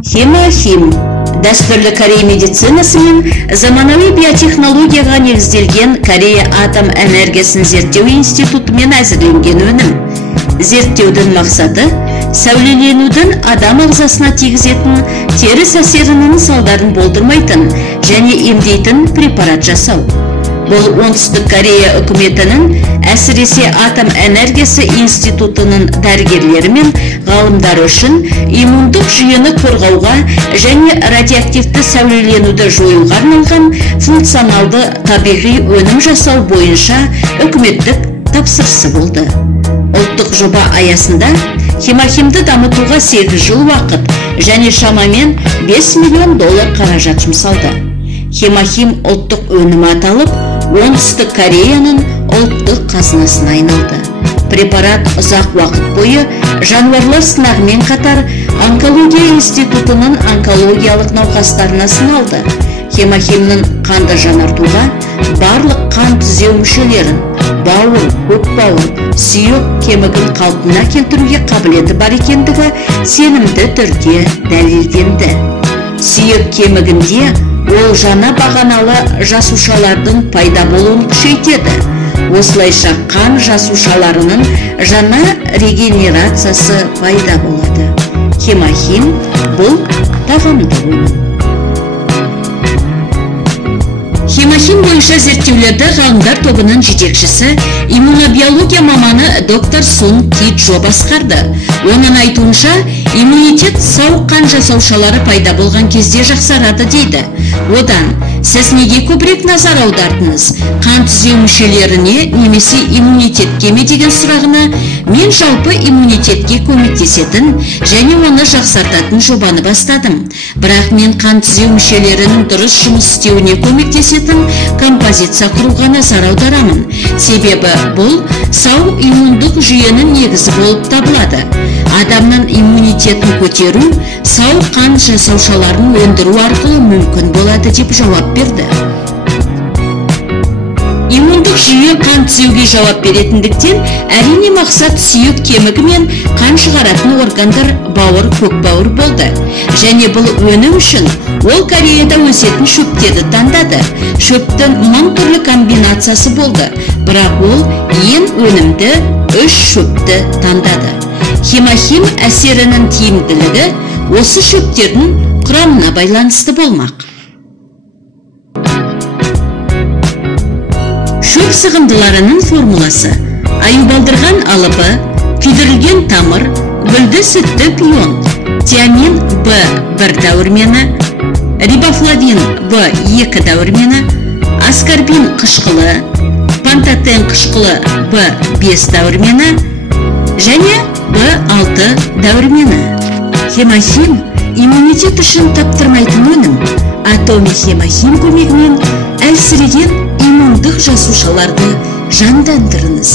Хемахим дәстүрлі Корея медицинасы мен заманауи биотехнологияға негізделген Корея атом энергиясын зерттеу институтымен әзірленген өнім. Зерттеудің мақсаты сәулеленудің адам ағзасына тигізетін теріс әсерінің салдарын болдырмайтын және емдейтін препарат жасау. Бұл Оңтүстік Корея үкіметінің әсіресе атом энергиясы институтының дәрігерлері мен ғалымдары үшін иммундық жүйені қорғауға және радиоактивті сәулеленуді жоюға арналған функционалды табиғи өнім жасау бойынша үкіметтік тапсырысы болды. Ұлттық жоба аясында хемахимді дамытуға 8 жыл уақыт және шамамен $5 миллион қаражат жұмсалды. Хемахим ұлттық өнімі аталып, Оңтүстік Кореяның ұлттық қазынасына айналды. Препарат ұзақ уақыт бойы жануарлар сынағымен қатар онкология институтының онкологиялық науқастарына сыналды. Хемахимнің қанды жанартуға барлық қан түзеу мүшелерін, бауыр, көкбауыр, сүйек кемігін қалпына келтіруге қабілеті бар екендігі сенімді түрде дәлелденді. Сүйек кемігінде ол жаңа бағаналы жасушалардың пайда болуын күшейтеді. Осылайша қан жасушаларының жаңа регенерациясы пайда болады. Хемахим бұл тағамды өнім. Хемахим бойынша зерттеулерді ғалымдар тобының жетекшісі, иммунобиология маманы доктор Сун Ки Джо басқарды. Оның айтуынша, иммунитет сау қан жасаушалары пайда болған кезде жақсарады дейді. Одан, сіз неге көбірек назар аудардыңыз? Қан түзеу мүшелеріне немесе иммунитетке ме деген сұрағына, мен жалпы иммунитетке көмектесетін және оны жақсартатын жобаны бастадым. Бірақ мен қан түзеу мүшелерінің дұрыс жұмыс істеуіне көмектесетін композиция құруға назар аударамын. Себебі бұл сау иммундық жүйенің негізі болып табылады. Адамның иммунитетін көтеру сау қан жасаушаларын өндіру арқылы мүмкін болады деп жауап берді. Иммундық жүйе қан түзеуге жауап беретіндіктен, әрине мақсат сүйек кемігі мен қан шығаратын органдар бауыр, көкбауыр болды. Және бұл өнім үшін ол Кореяда өсетін шөптерді таңдады. Шөптің 1000 түрлі комбинациясы болды, бірақ ол ең өнімді 3 шөпті таңдады. Хемахим әсерінің тиімділігі осы шөптердің құрамына байланысты болмақ. Шөп сығындыларының формуласы: аюбалдырған алыбы, күйдірілген тамыр, гүлді сүтті пион, тиамин В1 дәуірмені, рибофлавин В2 дәуірмені, аскорбин қышқылы, пантотен қышқылы В5 дәуірмені және В6 дәуірмені. Хемахим иммунитет үшін таптырмайтын өнім. Атоми хемахим көмегімен әлсіреген иммундық жасушаларды жандандырыңыз.